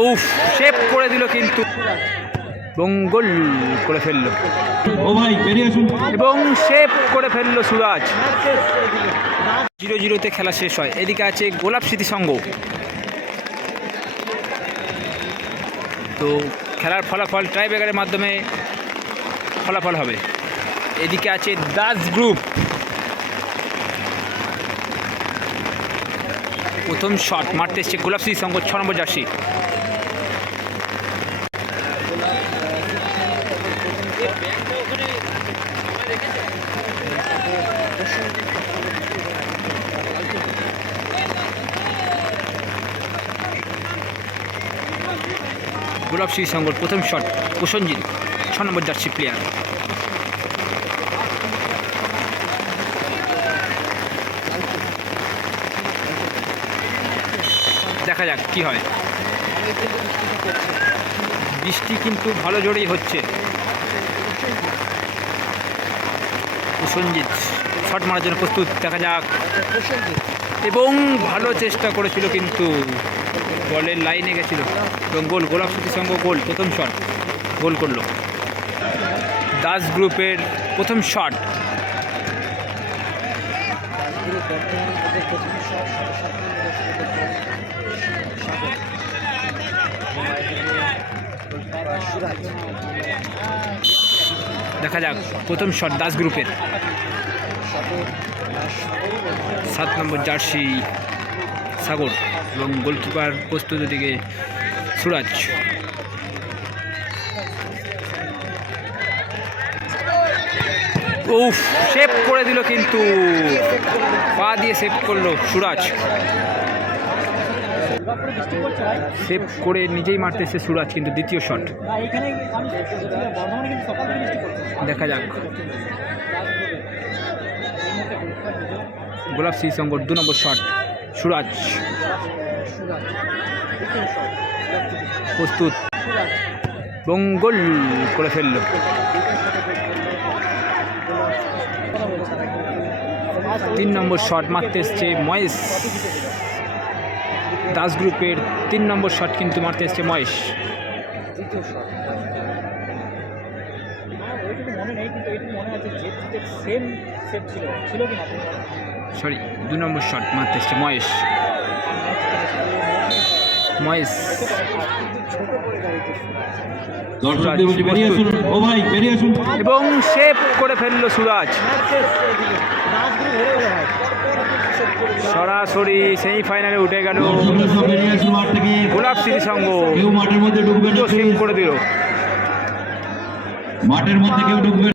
উফ শেপ করে দিল কিন্তু। এবং গোল করে ফেলল। এবং শেপ করে ফেলল সুরাজ। জিরো জিরোতে খেলা শেষ হয়। এদিকে আছে গোলাপ স্মৃতি সংঘ। তো খেলার ফলাফল ট্রাইব্রেকারের মাধ্যমে ফলাফল হবে। এদিকে আছে দাস গ্রুপ প্রথম শট মারতে এসছে গোলাপ স্মৃতি সংঘ ছ নম্বর জার্সি গোলাপ স্মৃতি সংঘর প্রথম শট প্রসঞ্জিৎ ছ নম্বর জার্সি প্লেয়ার দেখা যাক কি হয়। বৃষ্টি কিন্তু ভালো জোরেই হচ্ছে। প্রসঞ্জিৎ শট মারার জন্য প্রস্তুত, দেখা যাক। এবং ভালো চেষ্টা করেছিল কিন্তু বলের লাইনে গেছিল। এবং গোল গোলাপ সংঘ গোল, প্রথম শট। গোল করল। দাস গ্রুপের প্রথম শট। দেখা যাক, প্রথম শট দাস গ্রুপের। সাত নম্বর জার্সি সাগর এবং গোলকিপার প্রস্তুত দিকে সুরাজ। উফ সেভ করে দিল কিন্তু, পা দিয়ে সেভ করল সুরাজ। সেভ করে নিজেই মারতেছে সুরাজ কিন্তু দ্বিতীয় শট পড়ছে। দেখা যাক। গোলাপ সিং সংকট দু নম্বর শট সুরাজ। প্রস্তুত। এবং গোল করে ফেলল। তিন নম্বর শট মারতে এসছে মহেশ। দাস গ্রুপের তিন নম্বর শট কিন্তু মারতে এসছে মহেশ। দ্বিতীয় শট। ওইটুকু মনে নেই কিন্তু এইটুকু মনে আছে যে সেম সেট ছিল। ছিল কি না সরি দু নম্বর শট মারতে এসছে মহেশ। মহেশ। এবং সেভ করে ফেলল সুরাজ। সরাসরি সেমিফাইনালে উঠে গেল গোলাপ স্মৃতি সঙ্গ মাঠের মধ্যে ঢুকবে করে দিল। মাঠের মধ্যে কেউ ঢুকবেন